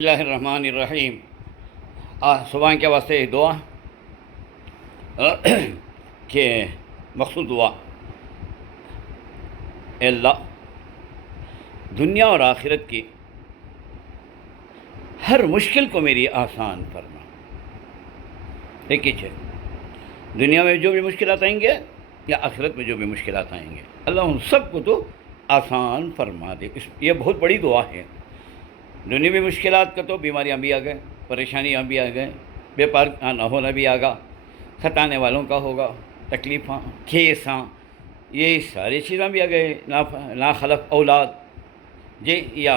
اللہ الرحمن الرحیم۔ صبح کے واسطے دعا کہ مخصوص دعا، اے اللہ دنیا اور آخرت کی ہر مشکل کو میری آسان فرما۔ دیکھیے دنیا میں جو بھی مشکلات آئیں گے یا آخرت میں جو بھی مشکلات آئیں گے، اللہ ان سب کو تو آسان فرما دے۔ یہ بہت بڑی دعا ہے۔ دنیاوی مشکلات کا تو بیماریاں بھی آ گئے، پریشانیاں بھی آ گئے، بیپار نہ ہونا بھی آگا، ستانے والوں کا ہوگا، تکلیفاں، کیساں، یہ ساری چیزیں بھی آ گئے، ناخلف اولاد جی، یا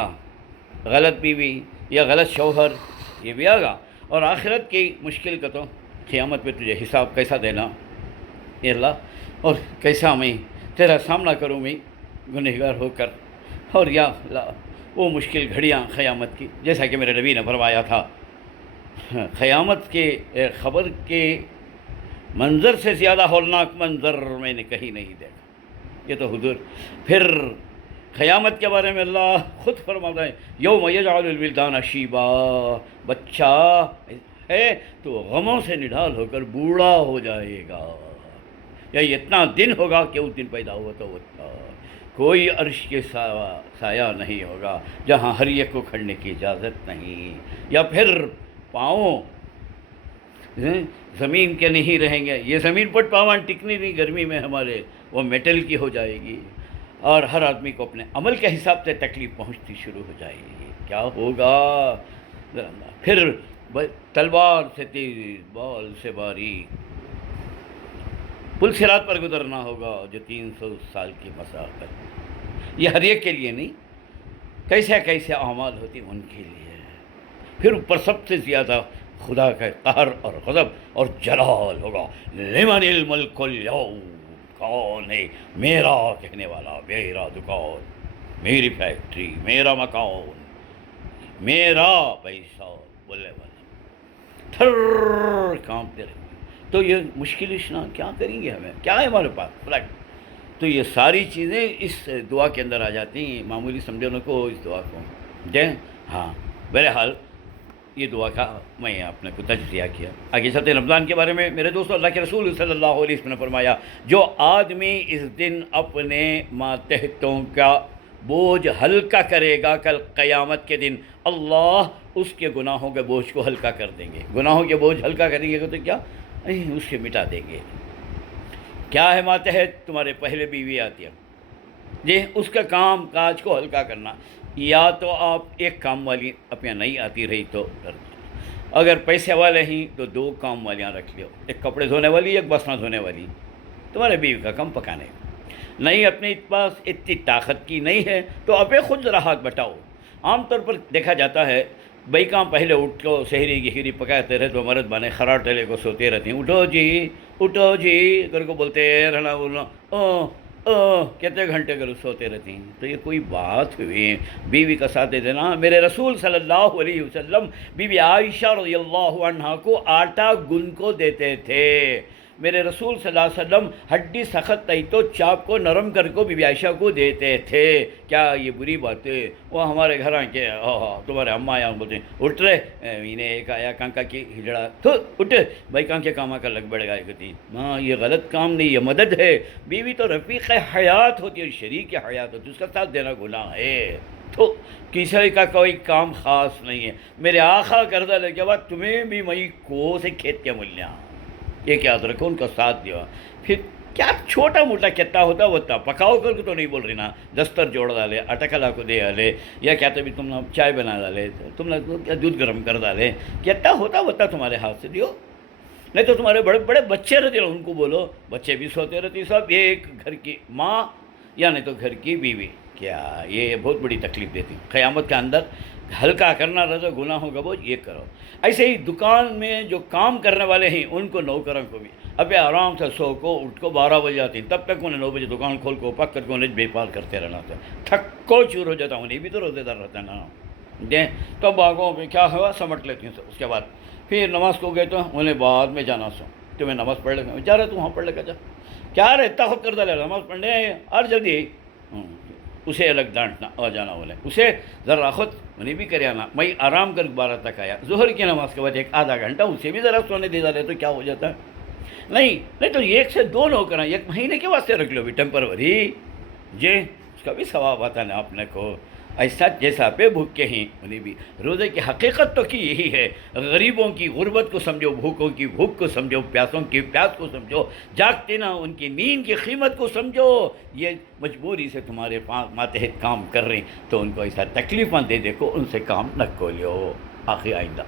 غلط بیوی یا غلط شوہر، یہ بھی آگا۔ اور آخرت کی مشکل کا تو قیامت پہ تجھے حساب کیسا دینا اے اللہ، اور کیسا میں تیرا سامنا کروں میں گنہگار ہو کر۔ اور یا اللہ وہ مشکل گھڑیاں قیامت کی، جیسا کہ میرے نبی نے فرمایا تھا، قیامت کے خبر کے منظر سے زیادہ ہولناک منظر میں نے کہیں نہیں دیکھا۔ یہ تو حضور پھر قیامت کے بارے میں اللہ خود فرماتا ہے، یوم یجعل الولدان شیبا، بچہ ہے تو غموں سے نڈال ہو کر بوڑھا ہو جائے گا، یا اتنا دن ہوگا کہ اس دن پیدا ہوا تو اتنا کوئی عرش کے سایہ نہیں ہوگا، جہاں ہر ایک کو کھڑنے کی اجازت نہیں، یا پھر پاؤں زمین کے نہیں رہیں گے، یہ زمین پر پاؤں ٹکنی نہیں گرمی میں ہمارے، وہ میٹل کی ہو جائے گی، اور ہر آدمی کو اپنے عمل کے حساب سے تکلیف پہنچتی شروع ہو جائے گی۔ کیا ہوگا؟ پھر تلوار سے تیز، بال سے باریک، پل صراط پر گزرنا ہوگا جو 300 سال کی مسافت، یہ ہر ایک کے لیے نہیں، کیسے کیسے اعمال ہوتی ان کے لیے۔ پھر اوپر سب سے زیادہ خدا کا قہر اور غضب اور جلال ہوگا، لمن الملک اليوم، کون ہے میرا کہنے والا، میرا دکان، میری فیکٹری، میرا مکان، میرا پیسہ بولنے والا، تھر کانپتے رہیں گے۔ تو یہ مشکل اشنا کیا کریں گے، ہمیں کیا ہے ہمارے پاس فلٹ؟ تو یہ ساری چیزیں اس دعا کے اندر آ جاتی ہیں، معمولی سمجھنے کو اس دعا کو جے۔ ہاں بہرحال یہ دعا کا میں اپنے کو تجزیہ کیا۔ آگے چلتے رمضان کے بارے میں، میرے دوستو، اللہ کے رسول صلی اللہ علیہ وسلم نے فرمایا، جو آدمی اس دن اپنے ماتحتوں کا بوجھ ہلکا کرے گا، کل قیامت کے دن اللہ اس کے گناہوں کے بوجھ کو ہلکا کر دیں گے۔ گناہوں کے بوجھ ہلکا کریں گے تو کیا؟ اس کے مٹا دیں گے۔ کیا ہے ماتحت؟ تمہارے پہلے بیوی آتی ہے جی، اس کا کام کاج کو ہلکا کرنا، یا تو آپ ایک کام والی اپنے نہیں آتی رہی تو اگر پیسے والے ہیں تو 2 کام والیاں رکھ لیو، ایک کپڑے دھونے والی، ایک برتن دھونے والی، تمہارے بیوی کا کام پکانے کا۔ نہیں اپنے پاس اتنی طاقت کی نہیں ہے تو آپ خود ذرا ہاتھ بٹاؤ۔ عام طور پر دیکھا جاتا ہے بھائی کام پہلے اٹھ کو سحری گہری پکاتے رہے تو مرد بانے خراٹے لے کو سوتے رہتے ہیں، اٹھو جی کر کو بولتے رہنا، بولنا کتنے گھنٹے کر سوتے رہتی ہیں۔ تو یہ کوئی بات ہوئی؟ بیوی کا ساتھ دے دینا۔ میرے رسول صلی اللہ علیہ وسلم بی بی عائشہ رضی اللہ عنہ کو آٹا گن کو دیتے تھے۔ میرے رسول صلی اللہ علیہ وسلم ہڈی سخت تھی تو چاپ کو نرم کر کو بی بی عائشہ کو دیتے تھے۔ کیا یہ بری بات ہے؟ وہ ہمارے گھر کے تمہارے اماں یہاں بولتے ہیں، اٹھ رہے انہیں ایک آیا کانکا کی ہجڑا تو اٹھ بھائی کان کے کاما کا لگ بڑھ گائے کرتی۔ ہاں یہ غلط کام نہیں، یہ مدد ہے۔ بیوی تو رفیق حیات ہوتی ہے، شریک حیات ہوتی ہے، اس کا ساتھ دینا گناہ ہے۔ تو کسی کا کوئی کام خاص نہیں ہے۔ میرے آقا کردہ لے کے بعد تمہیں بھی مئی کو سے کھیت کے ملیاں، یہ یاد رکھو، ان کا ساتھ دیا۔ پھر کیا چھوٹا موٹا کتنا ہوتا ہوتا پکاؤ کر کے تو نہیں بول رہی نا، دستر جوڑ ڈالے، اٹکلا کو دے ڈالے، یا کیا تو بھی تم نے چائے بنا ڈالے، تم نے کیا دودھ گرم کر ڈالے، کتنا ہوتا تمہارے ہاتھ سے دیو۔ نہیں تو تمہارے بڑے بڑے بچے رہتے ہیں، ان کو بولو، بچے بھی سوتے رہتے سب، ایک گھر کی ماں یا نہیں تو گھر کی بیوی، کیا یہ بہت بڑی تکلیف دیتی۔ قیامت کے اندر ہلکا کرنا رضا گناہوں کا بوجھ یہ کرو۔ ایسے ہی دکان میں جو کام کرنے والے ہیں ان کو نوکروں کو بھی ابھی آرام سے سو کو اٹھ کو 12 بجے آتی ہیں، تب تک انہیں 9 بجے دکان کھول کو پک کر کے انہیں بے پال کرتے رہنا تھا، تھکو چور ہو جاتا، انہیں بھی تو روزے دار رہتا ہے نا دیں، تو باغوں پہ کیا ہوا سمٹ لیتی ہیں۔ اس کے بعد پھر نماز کو گئے تو انہیں بعد میں جانا سو، تمہیں نماز پڑھ لے جا رہے تو وہاں پڑھ لے گا، جا کیا رہتا خود کر ڈالے نماز پڑھنے اور جلدی اسے الگ ڈانٹنا آ جانا بولے اسے ذرا خود انہیں بھی کرے آنا میں آرام کر 12 تک آیا ظہر کی نماز کے بعد ایک آدھا گھنٹہ اسے بھی ذرا سونے دے ڈالے تو کیا ہو جاتا ہے. نہیں تو 1 سے 2 نوکراں 1 مہینے کے واسطے رکھ لو بھی ٹیمپروری جی اس کا بھی ثواب آتا نا اپنے کو. ایسا جیسا پہ بھوکے ہیں انہیں بھی روزے کی حقیقت تو کی یہی ہے. غریبوں کی غربت کو سمجھو, بھوکوں کی بھوک کو سمجھو, پیاسوں کی پیاس کو سمجھو, جاگتے نا ان کی نیند کی قیمت کو سمجھو. یہ مجبوری سے تمہارے ماتحت کام کر رہے ہیں تو ان کو ایسا تکلیفاں دے کو ان سے کام نہ کو لیو. آخر آئندہ